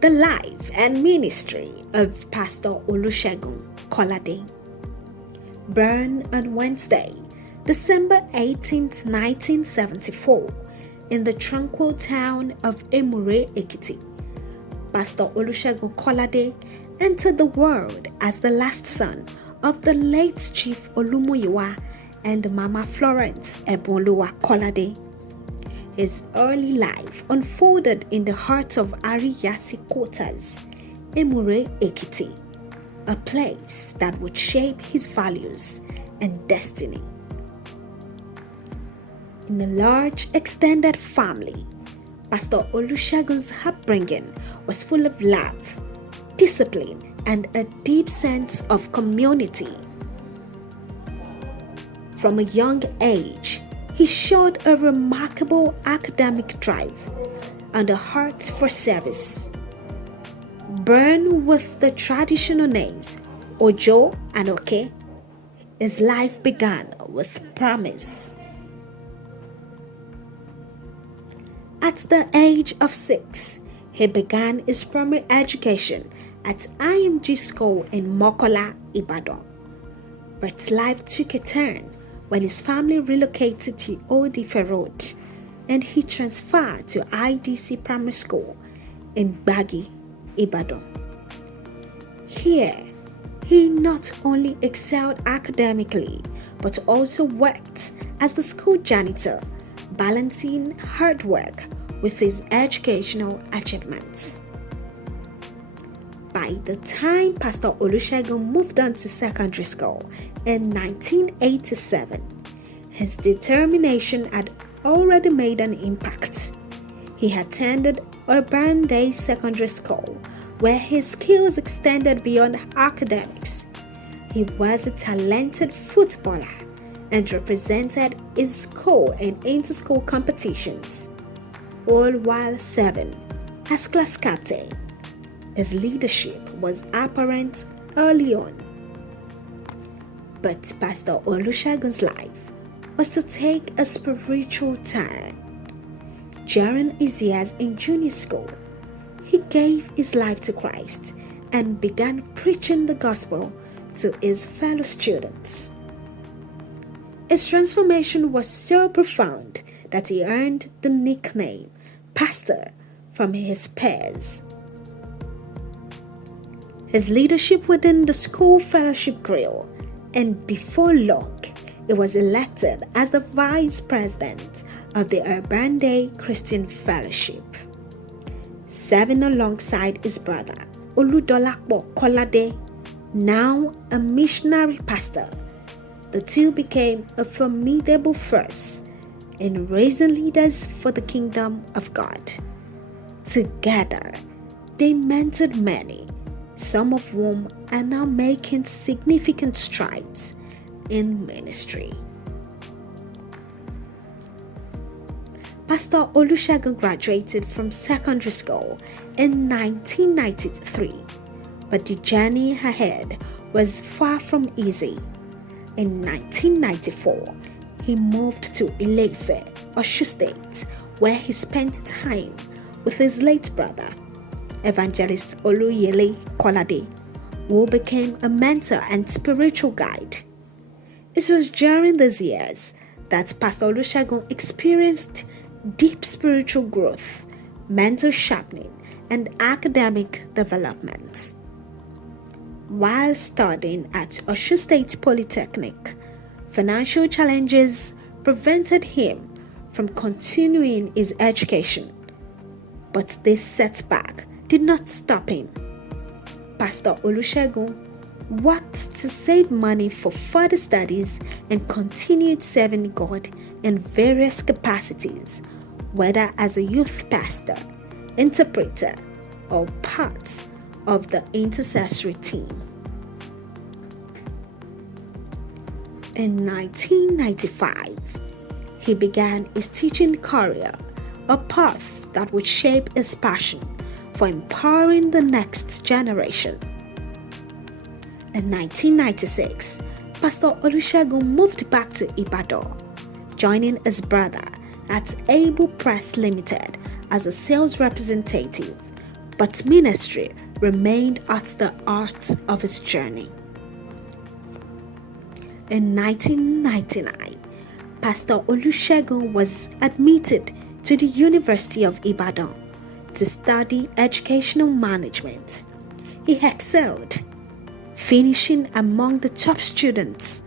The life and ministry of Pastor Olusegun Kolade. Born on Wednesday, December 18, 1974, in the tranquil town of Emure, Ekiti, Pastor Olusegun Kolade entered the world as the last son of the late Chief Olumuyiwa and Mama Florence Ebonluwa Kolade. His early life unfolded in the heart of Ariyasi quarters, Emure, Ekiti, a place that would shape his values and destiny. In a large extended family, Pastor Olusegun's upbringing was full of love, discipline, and a deep sense of community. From a young age, he showed a remarkable academic drive and a heart for service. Born with the traditional names Ojo and Oke, his life began with promise. At the age of 6, he began his primary education at IMG School in Mokola, Ibadan. But life took a turn when his family relocated to Old Ife Road and he transferred to IDC Primary School in Gbagi, Ibadan. Here, he not only excelled academically but also worked as the school janitor, balancing hard work with his educational achievements. By the time Pastor Olusegun moved on to secondary school in 1987, his determination had already made an impact. He attended Urban Day Secondary School, where his skills extended beyond academics. He was a talented footballer and represented his school in inter-school competitions, all while serving as class captain. His leadership was apparent early on. But Pastor Olusegun's life was to take a spiritual turn. During his years in junior school, he gave his life to Christ and began preaching the gospel to his fellow students. His transformation was so profound that he earned the nickname Pastor from his peers. His leadership within the school fellowship grew, and before long, he was elected as the vice president of the Urban Day Christian Fellowship. Serving alongside his brother, Olusegun Kolade, now a missionary pastor, the two became a formidable force in raising leaders for the kingdom of God. Together, they mentored many, some of whom are now making significant strides in ministry. Pastor Olusegun graduated from secondary school in 1993, but the journey ahead was far from easy. In 1994, he moved to Ile-Ife, Osun State, where he spent time with his late brother, Evangelist Olusegun Kolade, who became a mentor and spiritual guide. It was during these years that Pastor Olusegun experienced deep spiritual growth, mental sharpening, and academic development. While studying at Osun State Polytechnic, financial challenges prevented him from continuing his education. But this setback did not stop him. Pastor Olusegun worked to save money for further studies and continued serving God in various capacities, whether as a youth pastor, interpreter, or part of the intercessory team. In 1995, he began his teaching career, a path that would shape his passion for empowering the next generation. In 1996, Pastor Olusegun moved back to Ibadan, joining his brother at Able Press Limited as a sales representative, but ministry remained at the heart of his journey. In 1999, Pastor Olusegun was admitted to the University of Ibadan to study educational management. He excelled, finishing among the top students,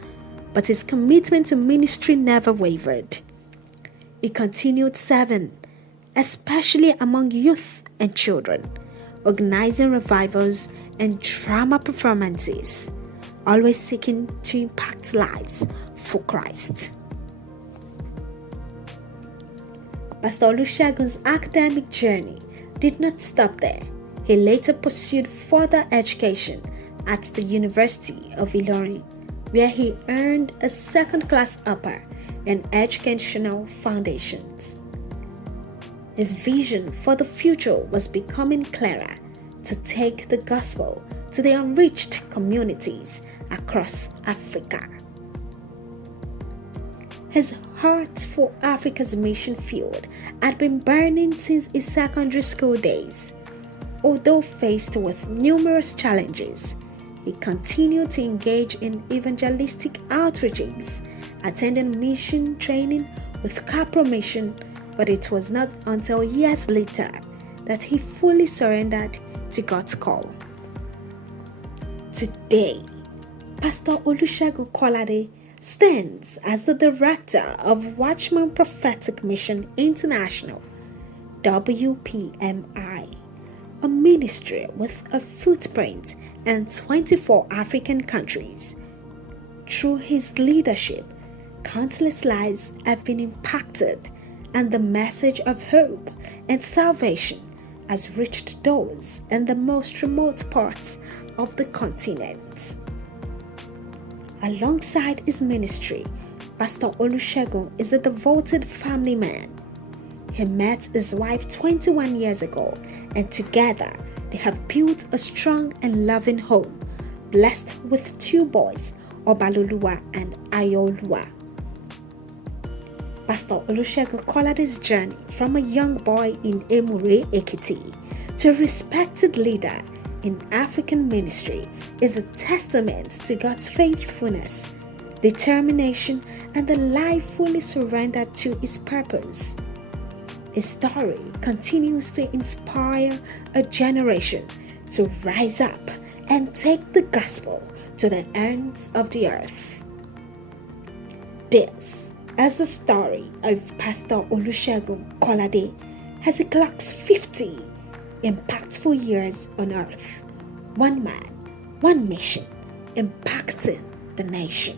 but his commitment to ministry never wavered. He continued serving, especially among youth and children, organizing revivals and drama performances, always seeking to impact lives for Christ. Pastor Olusegun's academic journey did not stop there. He later pursued further education at the University of Ilorin, where he earned a second-class upper in educational foundations. His vision for the future was becoming clearer: to take the gospel to the unreached communities across Africa. His heart for Africa's mission field had been burning since his secondary school days. Although faced with numerous challenges, he continued to engage in evangelistic outreaches, attending mission training with Capro Mission, but it was not until years later that he fully surrendered to God's call. Today, Pastor Olusegun Kolade stands as the director of Watchman Prophetic Mission International, WPMI, a ministry with a footprint in 24 African countries. Through his leadership, countless lives have been impacted, and the message of hope and salvation has reached those in the most remote parts of the continent. Alongside his ministry, Pastor Olusegun is a devoted family man. He met his wife 21 years ago, and together they have built a strong and loving home, blessed with 2 boys, Obaloluwa and Ayoluwa. Pastor Olusegun Kolade's journey from a young boy in Emure, Ekiti, to a respected leader in African ministry is a testament to God's faithfulness, determination, and the life fully surrendered to His purpose. His story continues to inspire a generation to rise up and take the gospel to the ends of the earth. This is the story of Pastor Olusegun Kolade as he clocks 50 impactful years on earth. One man, one mission, impacting the nation.